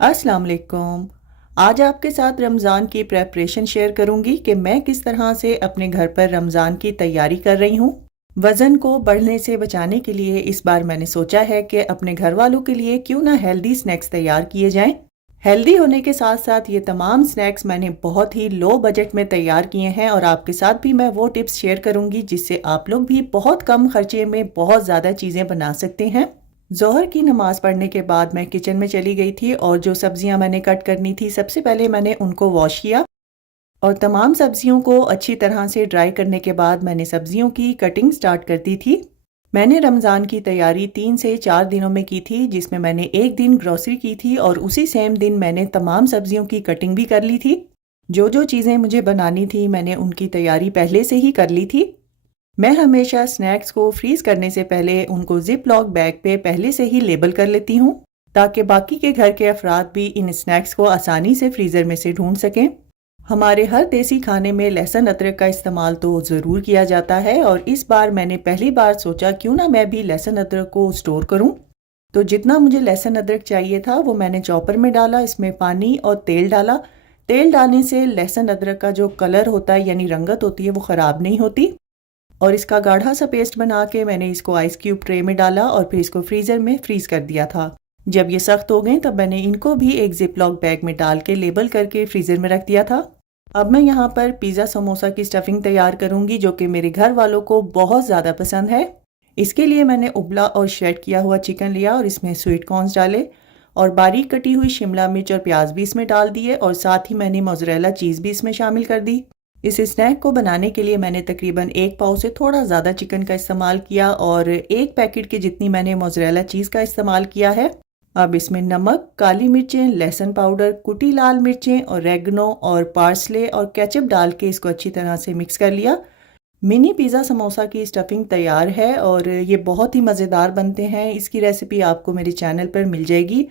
अस्सलाम वालेकुम। आज आपके साथ रमज़ान की प्रेपरेशन शेयर करूंगी कि मैं किस तरह से अपने घर पर रमज़ान की तैयारी कर रही हूँ। वज़न को बढ़ने से बचाने के लिए इस बार मैंने सोचा है कि अपने घर वालों के लिए क्यों ना हेल्दी स्नैक्स तैयार किए जाएं। हेल्दी होने के साथ साथ ये तमाम स्नैक्स मैंने बहुत ही लो बजट में तैयार किए हैं और आपके साथ भी मैं वो टिप्स शेयर करूंगी जिससे आप लोग भी बहुत कम खर्चे में बहुत ज़्यादा चीज़ें बना सकते हैं। ज़ोहर की नमाज़ पढ़ने के बाद मैं किचन में चली गई थी और जो सब्जियां मैंने कट करनी थी सबसे पहले मैंने उनको वॉश किया और तमाम सब्जियों को अच्छी तरह से ड्राई करने के बाद मैंने सब्जियों की कटिंग स्टार्ट कर दी थी। मैंने रमज़ान की तैयारी 3 से 4 दिनों में की थी, जिसमें मैंने एक दिन ग्रोसरी की थी और उसी सेम दिन मैंने तमाम सब्जियों की कटिंग भी कर ली थी। जो जो चीज़ें मुझे बनानी थी मैंने उनकी तैयारी पहले से ही कर ली थी। मैं हमेशा स्नैक्स को फ्रीज़ करने से पहले उनको ज़िप लॉक बैग पे पहले से ही लेबल कर लेती हूँ, ताकि बाकी के घर के अफराद भी इन स्नैक्स को आसानी से फ्रीज़र में से ढूंढ सकें। हमारे हर देसी खाने में लहसुन अदरक का इस्तेमाल तो ज़रूर किया जाता है और इस बार मैंने पहली बार सोचा क्यों ना मैं भी लहसुन अदरक को स्टोर करूं। तो जितना मुझे लहसुन अदरक चाहिए था वो मैंने चॉपर में डाला, इसमें पानी और तेल डाला। तेल डालने से लहसुन अदरक का जो कलर होता है यानी रंगत होती है वो ख़राब नहीं होती। और इसका गाढ़ा सा पेस्ट बना के मैंने इसको आइस क्यूब ट्रे में डाला और फिर इसको फ्रीज़र में फ्रीज़ कर दिया था। जब ये सख्त हो गए तब मैंने इनको भी एक जिप लॉक बैग में डाल के लेबल करके फ्रीज़र में रख दिया था। अब मैं यहाँ पर पिज़्ज़ा समोसा की स्टफिंग तैयार करूँगी, जो कि मेरे घर वालों को बहुत ज़्यादा पसंद है। इसके लिए मैंने उबला और श्रेड किया हुआ चिकन लिया और इसमें स्वीट कॉर्न्स डाले और बारीक कटी हुई शिमला मिर्च और प्याज भी इसमें डाल दिए और साथ ही मैंने मोज़रेला चीज़ भी इसमें शामिल कर दी। इस स्नैक को बनाने के लिए मैंने तकरीबन 1 पाव से थोड़ा ज़्यादा चिकन का इस्तेमाल किया और 1 पैकेट की जितनी मैंने मोज़रेला चीज़ का इस्तेमाल किया है। अब इसमें नमक, काली मिर्चें, लहसुन पाउडर, कुटी लाल मिर्चें, ऑरेगनो और पार्सले और केचप डाल के इसको अच्छी तरह से मिक्स कर लिया। मिनी पिज़्ज़ा समोसा की स्टफिंग तैयार है और ये बहुत ही मज़ेदार बनते हैं। इसकी रेसिपी आपको मेरे चैनल पर मिल जाएगी।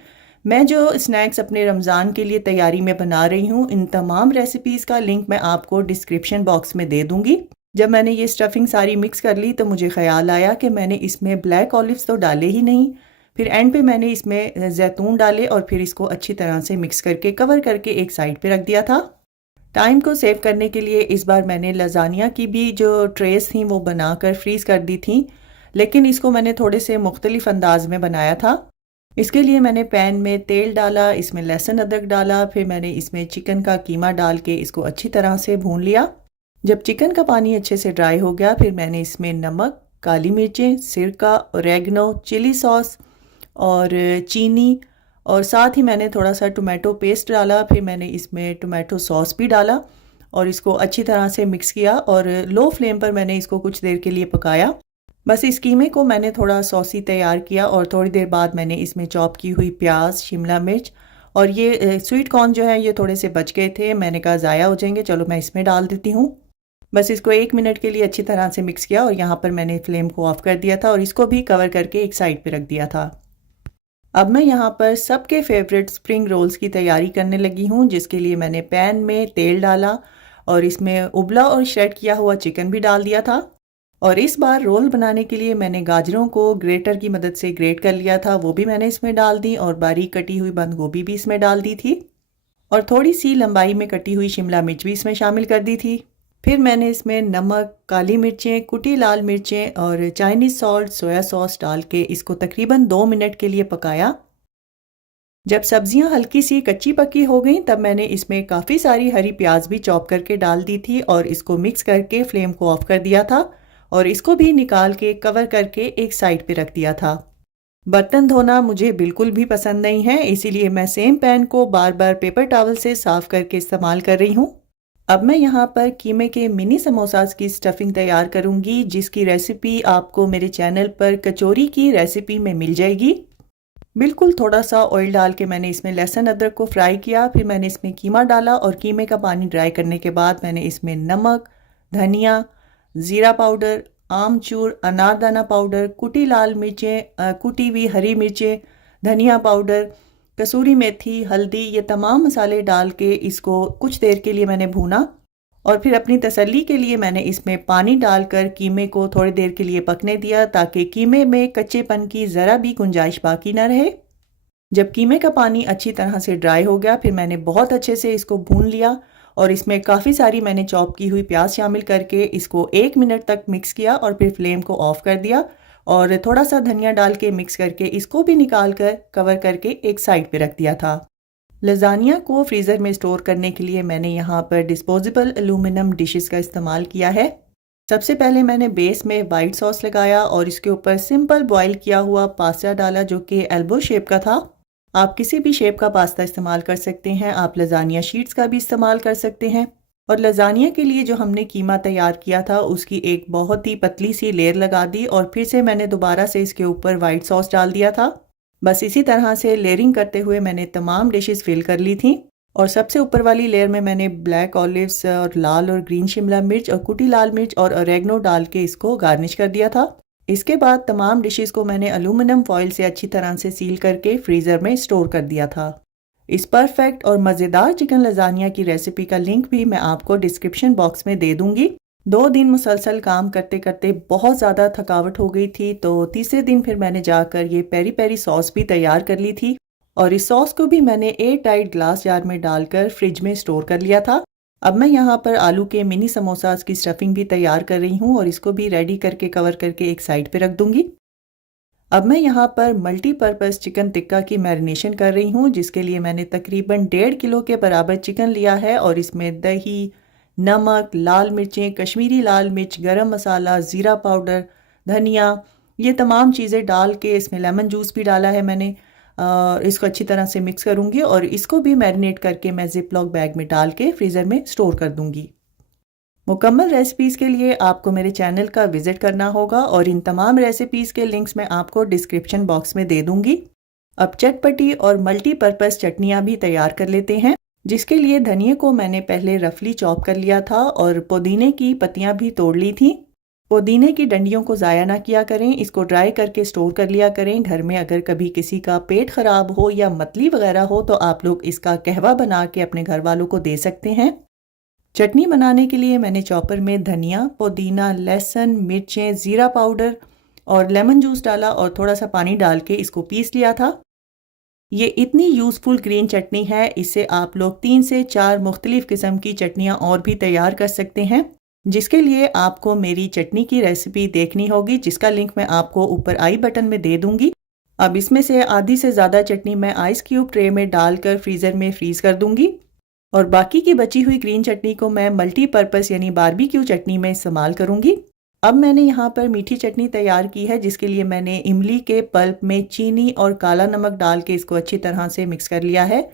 मैं जो स्नैक्स अपने रमज़ान के लिए तैयारी में बना रही हूँ, इन तमाम रेसिपीज़ का लिंक मैं आपको डिस्क्रिप्शन बॉक्स में दे दूँगी। जब मैंने ये स्टफिंग सारी मिक्स कर ली तो मुझे ख़्याल आया कि मैंने इसमें ब्लैक ऑलिव्स तो डाले ही नहीं। फिर एंड पे मैंने इसमें जैतून डाले और फिर इसको अच्छी तरह से मिक्स करके कवर करके एक साइड पे रख दिया था। टाइम को सेव करने के लिए इस बार मैंने लजानिया की भी जो ट्रेस थी वो बनाकर फ्रीज़ कर दी थी, लेकिन इसको मैंने थोड़े से मुख्तलिफ अंदाज में बनाया था। इसके लिए मैंने पैन में तेल डाला, इसमें लहसुन अदरक डाला, फिर मैंने इसमें चिकन का कीमा डाल के इसको अच्छी तरह से भून लिया। जब चिकन का पानी अच्छे से ड्राई हो गया फिर मैंने इसमें नमक, काली मिर्चें, सिरका, ऑरेगनो, चिली सॉस और चीनी और साथ ही मैंने थोड़ा सा टोमेटो पेस्ट डाला। फिर मैंने इसमें टोमेटो सॉस भी डाला और इसको अच्छी तरह से मिक्स किया और लो फ्लेम पर मैंने इसको कुछ देर के लिए पकाया। बस इस कीमे को मैंने थोड़ा सॉसी तैयार किया और थोड़ी देर बाद मैंने इसमें चॉप की हुई प्याज, शिमला मिर्च और ये स्वीट कॉर्न जो है ये थोड़े से बच गए थे, मैंने कहा ज़ाया हो जाएंगे, चलो मैं इसमें डाल देती हूँ। बस इसको 1 मिनट के लिए अच्छी तरह से मिक्स किया और यहाँ पर मैंने फ्लेम को ऑफ कर दिया था और इसको भी कवर करके एक साइड पे रख दिया था। अब मैं यहाँ पर सबके फेवरेट स्प्रिंग रोल्स की तैयारी करने लगी हूँ, जिसके लिए मैंने पैन में तेल डाला और इसमें उबला और श्रेड किया हुआ चिकन भी डाल दिया था। और इस बार रोल बनाने के लिए मैंने गाजरों को ग्रेटर की मदद से ग्रेट कर लिया था, वो भी मैंने इसमें डाल दी और बारीक कटी हुई बंद गोभी भी इसमें डाल दी थी और थोड़ी सी लंबाई में कटी हुई शिमला मिर्च भी इसमें शामिल कर दी थी। फिर मैंने इसमें नमक, काली मिर्चें, कुटी लाल मिर्चें और चाइनीज़ सॉल्ट, सोया सॉस डाल के इसको तकरीबन 2 मिनट के लिए पकाया। जब सब्जियां हल्की सी कच्ची पक्की हो गई तब मैंने इसमें काफ़ी सारी हरी प्याज भी चॉप करके डाल दी थी और इसको मिक्स करके फ्लेम को ऑफ कर दिया था और इसको भी निकाल के कवर करके एक साइड पे रख दिया था। बर्तन धोना मुझे बिल्कुल भी पसंद नहीं है, इसीलिए मैं सेम पैन को बार बार पेपर टॉवल से साफ करके इस्तेमाल कर रही हूँ। अब मैं यहाँ पर कीमे के मिनी समोसास की स्टफिंग तैयार करूँगी, जिसकी रेसिपी आपको मेरे चैनल पर कचौरी की रेसिपी में मिल जाएगी। बिल्कुल थोड़ा सा ऑयल डाल के मैंने इसमें लहसुन अदरक को फ्राई किया, फिर मैंने इसमें कीमा डाला और कीमे का पानी ड्राई करने के बाद मैंने इसमें नमक, धनिया, ज़ीरा पाउडर, आमचूर, अनारदाना पाउडर, कुटी लाल मिर्चें, कुटी हुई हरी मिर्चें, धनिया पाउडर, कसूरी मेथी, हल्दी, ये तमाम मसाले डाल के इसको कुछ देर के लिए मैंने भूना और फिर अपनी तसल्ली के लिए मैंने इसमें पानी डालकर कीमे को थोड़ी देर के लिए पकने दिया, ताकि कीमे में कच्चेपन की ज़रा भी गुंजाइश बाकी ना रहे। जब कीमे का पानी अच्छी तरह से ड्राई हो गया, फिर मैंने बहुत अच्छे से इसको भून लिया और इसमें काफ़ी सारी मैंने चॉप की हुई प्याज शामिल करके इसको 1 मिनट तक मिक्स किया और फिर फ्लेम को ऑफ कर दिया और थोड़ा सा धनिया डाल के मिक्स करके इसको भी निकाल कर कवर करके एक साइड पे रख दिया था। लजानिया को फ्रीज़र में स्टोर करने के लिए मैंने यहाँ पर डिस्पोजेबल एल्यूमिनियम डिशेस का इस्तेमाल किया है। सबसे पहले मैंने बेस में वाइट सॉस लगाया और इसके ऊपर सिंपल बॉईल किया हुआ पास्ता डाला जो कि एल्बो शेप का था। आप किसी भी शेप का पास्ता इस्तेमाल कर सकते हैं, आप लजानिया शीट्स का भी इस्तेमाल कर सकते हैं। और लजानिया के लिए जो हमने कीमा तैयार किया था उसकी एक बहुत ही पतली सी लेयर लगा दी और फिर से मैंने दोबारा से इसके ऊपर वाइट सॉस डाल दिया था। बस इसी तरह से लेयरिंग करते हुए मैंने तमाम डिशेस फिल कर ली थी और सबसे ऊपर वाली लेयर में मैंने ब्लैक ऑलिव्स और लाल और ग्रीन शिमला मिर्च और कुटी लाल मिर्च और ऑरेगनो डाल के इसको गार्निश कर दिया था। इसके बाद तमाम डिशेस को मैंने एल्यूमिनियम फॉइल से अच्छी तरह से सील करके फ्रीज़र में स्टोर कर दिया था। इस परफेक्ट और मज़ेदार चिकन लजानिया की रेसिपी का लिंक भी मैं आपको डिस्क्रिप्शन बॉक्स में दे दूंगी। 2 दिन मुसलसल काम करते करते बहुत ज़्यादा थकावट हो गई थी, तो तीसरे दिन फिर मैंने जाकर ये पेरी पेरी सॉस भी तैयार कर ली थी और इस सॉस को भी मैंने एयर टाइट ग्लास जार में डालकर फ्रिज में स्टोर कर लिया था। अब मैं यहाँ पर आलू के मिनी समोसास की स्टफिंग भी तैयार कर रही हूँ और इसको भी रेडी करके कवर करके एक साइड पे रख दूंगी। अब मैं यहाँ पर मल्टीपर्पज़ चिकन टिक्का की मैरिनेशन कर रही हूँ, जिसके लिए मैंने तकरीबन 1.5 किलो के बराबर चिकन लिया है और इसमें दही, नमक, लाल मिर्चें, कश्मीरी लाल मिर्च, गरम मसाला, ज़ीरा पाउडर, धनिया, ये तमाम चीज़ें डाल के इसमें लेमन जूस भी डाला है मैंने। इसको अच्छी तरह से मिक्स करूँगी और इसको भी मैरिनेट करके मैं जिप लॉक बैग में डाल के फ्रीज़र में स्टोर कर दूँगी। मुकम्मल रेसिपीज़ के लिए आपको मेरे चैनल का विज़िट करना होगा और इन तमाम रेसिपीज़ के लिंक्स मैं आपको डिस्क्रिप्शन बॉक्स में दे दूँगी। अब चटपटी और मल्टीपर्पज़ चटनियाँ भी तैयार कर लेते हैं, जिसके लिए धनिया को मैंने पहले रफली चॉप कर लिया था और पुदीने की पत्तियाँ भी तोड़ ली थी। पुदीने की डंडियों को ज़ाया ना किया करें, इसको ड्राई करके स्टोर कर लिया करें। घर में अगर कभी किसी का पेट ख़राब हो या मतली वगैरह हो तो आप लोग इसका कहवा बना के अपने घर वालों को दे सकते हैं। चटनी बनाने के लिए मैंने चॉपर में धनिया, पुदीना, लहसुन, मिर्चें, ज़ीरा पाउडर और लेमन जूस डाला और थोड़ा सा पानी डाल के इसको पीस लिया था। ये इतनी यूज़फुल ग्रीन चटनी है, इससे आप लोग 3 से 4 मुख्तलिफ़ किस्म की चटनियाँ और भी तैयार कर सकते हैं, जिसके लिए आपको मेरी चटनी की रेसिपी देखनी होगी, जिसका लिंक मैं आपको ऊपर आई बटन में दे दूँगी। अब इसमें से आधी से ज़्यादा चटनी मैं आइस क्यूब ट्रे में डालकर फ्रीज़र में फ्रीज़ कर दूँगी और बाकी की बची हुई ग्रीन चटनी को मैं मल्टीपर्पज़ यानी बारबेक्यू चटनी में इस्तेमाल करूँगी। अब मैंने यहाँ पर मीठी चटनी तैयार की है, जिसके लिए मैंने इमली के पल्प में चीनी और काला नमक डाल के इसको अच्छी तरह से मिक्स कर लिया है।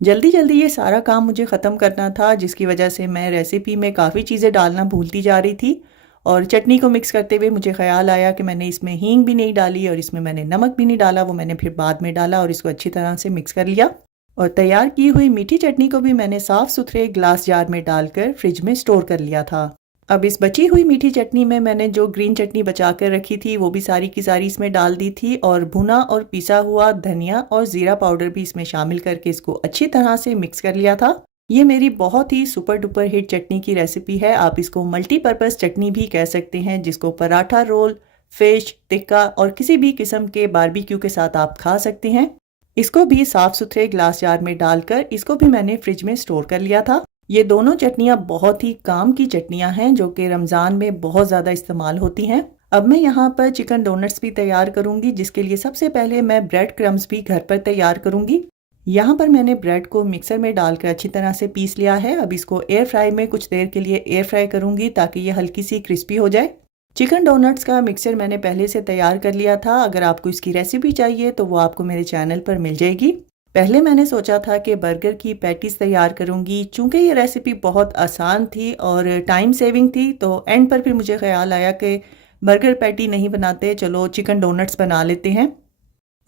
जल्दी जल्दी ये सारा काम मुझे ख़त्म करना था, जिसकी वजह से मैं रेसिपी में काफ़ी चीज़ें डालना भूलती जा रही थी और चटनी को मिक्स करते हुए मुझे ख़्याल आया कि मैंने इसमें हींग भी नहीं डाली और इसमें मैंने नमक भी नहीं डाला, वो मैंने फिर बाद में डाला और इसको अच्छी तरह से मिक्स कर लिया। और तैयार की हुई मीठी चटनी को भी मैंने साफ़ सुथरे ग्लास जार में डालकर फ्रिज में स्टोर कर लिया था। अब इस बची हुई मीठी चटनी में मैंने जो ग्रीन चटनी बचा कर रखी थी वो भी सारी की सारी इसमें डाल दी थी और भुना और पिसा हुआ धनिया और ज़ीरा पाउडर भी इसमें शामिल करके इसको अच्छी तरह से मिक्स कर लिया था। ये मेरी बहुत ही सुपर डुपर हिट चटनी की रेसिपी है। आप इसको मल्टीपर्पज़ चटनी भी कह सकते हैं, जिसको पराठा रोल, फिश, टिक्का और किसी भी किस्म के बारबेक्यू के साथ आप खा सकते हैं। इसको भी साफ़ सुथरे ग्लास जार में डालकर इसको भी मैंने फ्रिज में स्टोर कर लिया था। ये दोनों चटनियाँ बहुत ही काम की चटनियाँ हैं जो कि रमज़ान में बहुत ज़्यादा इस्तेमाल होती हैं। अब मैं यहाँ पर चिकन डोनट्स भी तैयार करूँगी, जिसके लिए सबसे पहले मैं ब्रेड क्रम्स भी घर पर तैयार करूँगी। यहाँ पर मैंने ब्रेड को मिक्सर में डालकर अच्छी तरह से पीस लिया है। अब इसको एयर फ्राई में कुछ देर के लिए एयर फ्राई करूँगी ताकि ये हल्की सी क्रिस्पी हो जाए। चिकन डोनट्स का मिक्सर मैंने पहले से तैयार कर लिया था। अगर आपको इसकी रेसिपी चाहिए तो वो आपको मेरे चैनल पर मिल जाएगी। पहले मैंने सोचा था कि बर्गर की पैटीज़ तैयार करूँगी, चूँकि ये रेसिपी बहुत आसान थी और टाइम सेविंग थी, तो एंड पर फिर मुझे ख्याल आया कि बर्गर पैटी नहीं बनाते, चलो चिकन डोनट्स बना लेते हैं।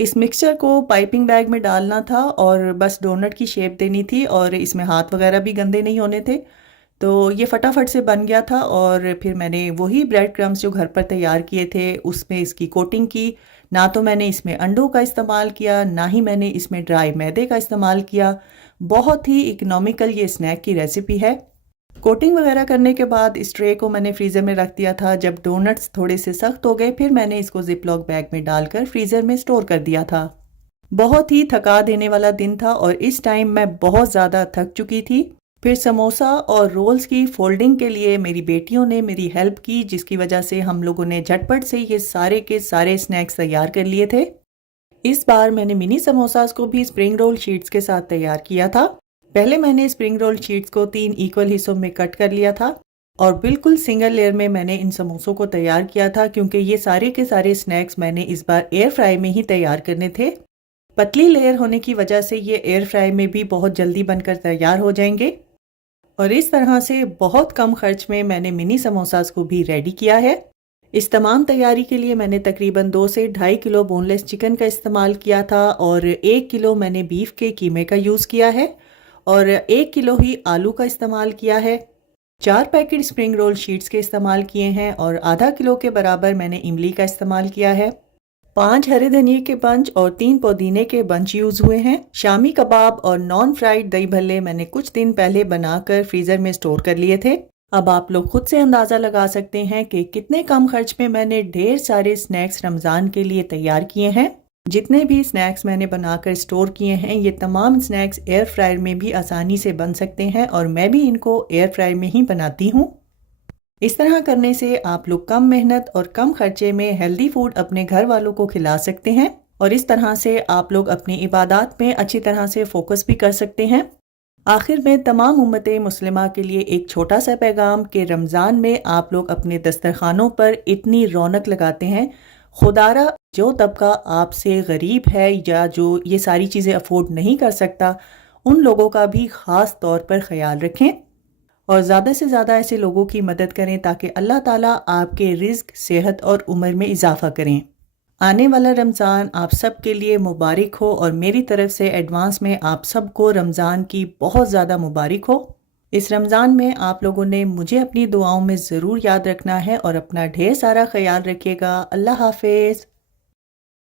इस मिक्सचर को पाइपिंग बैग में डालना था और बस डोनट की शेप देनी थी और इसमें हाथ वगैरह भी गंदे नहीं होने थे, तो ये फटाफट से बन गया था। और फिर मैंने वही ब्रेड क्रम्स जो घर पर तैयार किए थे उसमें इसकी कोटिंग की। ना तो मैंने इसमें अंडों का इस्तेमाल किया, ना ही मैंने इसमें ड्राई मैदे का इस्तेमाल किया। बहुत ही इकोनॉमिकल ये स्नैक की रेसिपी है। कोटिंग वगैरह करने के बाद इस ट्रे को मैंने फ्रीज़र में रख दिया था। जब डोनट्स थोड़े से सख्त हो गए फिर मैंने इसको जिप लॉक बैग में डालकर फ्रीज़र में स्टोर कर दिया था। बहुत ही थका देने वाला दिन था और इस टाइम मैं बहुत ज़्यादा थक चुकी थी। फिर समोसा और रोल्स की फोल्डिंग के लिए मेरी बेटियों ने मेरी हेल्प की, जिसकी वजह से हम लोगों ने झटपट से ये सारे के सारे स्नैक्स तैयार कर लिए थे। इस बार मैंने मिनी समोसास को भी स्प्रिंग रोल शीट्स के साथ तैयार किया था। पहले मैंने स्प्रिंग रोल शीट्स को 3 इक्वल हिस्सों में कट कर लिया था और बिल्कुल सिंगल लेयर में मैंने इन समोसों को तैयार किया था, क्योंकि ये सारे के सारे स्नैक्स मैंने इस बार एयर फ्राई में ही तैयार करने थे। पतली लेयर होने की वजह से ये एयर फ्राई में भी बहुत जल्दी बनकर तैयार हो जाएंगे। और इस तरह से बहुत कम खर्च में मैंने मिनी समोसास को भी रेडी किया है। इस तमाम तैयारी के लिए मैंने तकरीबन 2 से 2.5 किलो बोनलेस चिकन का इस्तेमाल किया था और 1 किलो मैंने बीफ के कीमे का यूज़ किया है और 1 किलो ही आलू का इस्तेमाल किया है। 4 पैकेट स्प्रिंग रोल शीट्स के इस्तेमाल किए हैं और आधा किलो के बराबर मैंने इमली का इस्तेमाल किया है। 5 हरे धनिए के बंच और 3 पुदीने के बंच यूज हुए हैं। शामी कबाब और नॉन फ्राइड दही भल्ले मैंने कुछ दिन पहले बनाकर फ्रीजर में स्टोर कर लिए थे। अब आप लोग खुद से अंदाजा लगा सकते हैं कि कितने कम खर्च में मैंने ढेर सारे स्नैक्स रमजान के लिए तैयार किए हैं। जितने भी स्नैक्स मैंने बनाकर स्टोर किए हैं, ये तमाम स्नैक्स एयर फ्रायर में भी आसानी से बन सकते हैं और मैं भी इनको एयर फ्रायर में ही बनाती हूँ। इस तरह करने से आप लोग कम मेहनत और कम खर्चे में हेल्दी फूड अपने घर वालों को खिला सकते हैं और इस तरह से आप लोग अपनी इबादत में अच्छी तरह से फोकस भी कर सकते हैं। आखिर में तमाम उम्मत मुस्लिमा के लिए एक छोटा सा पैगाम कि रमज़ान में आप लोग अपने दस्तरखानों पर इतनी रौनक लगाते हैं, खुदारा जो तबका आपसे गरीब है या जो ये सारी चीज़ें अफोर्ड नहीं कर सकता, उन लोगों का भी ख़ास तौर पर ख्याल रखें और ज़्यादा से ज़्यादा ऐसे लोगों की मदद करें ताकि अल्लाह ताला आपके रिज़्क, सेहत और उम्र में इजाफ़ा करें। आने वाला रमज़ान आप सब के लिए मुबारक हो और मेरी तरफ से एडवांस में आप सबको रमज़ान की बहुत ज़्यादा मुबारक हो। इस रमज़ान में आप लोगों ने मुझे अपनी दुआओं में ज़रूर याद रखना है और अपना ढेर सारा ख्याल रखिएगा। अल्लाह हाफ़िज़।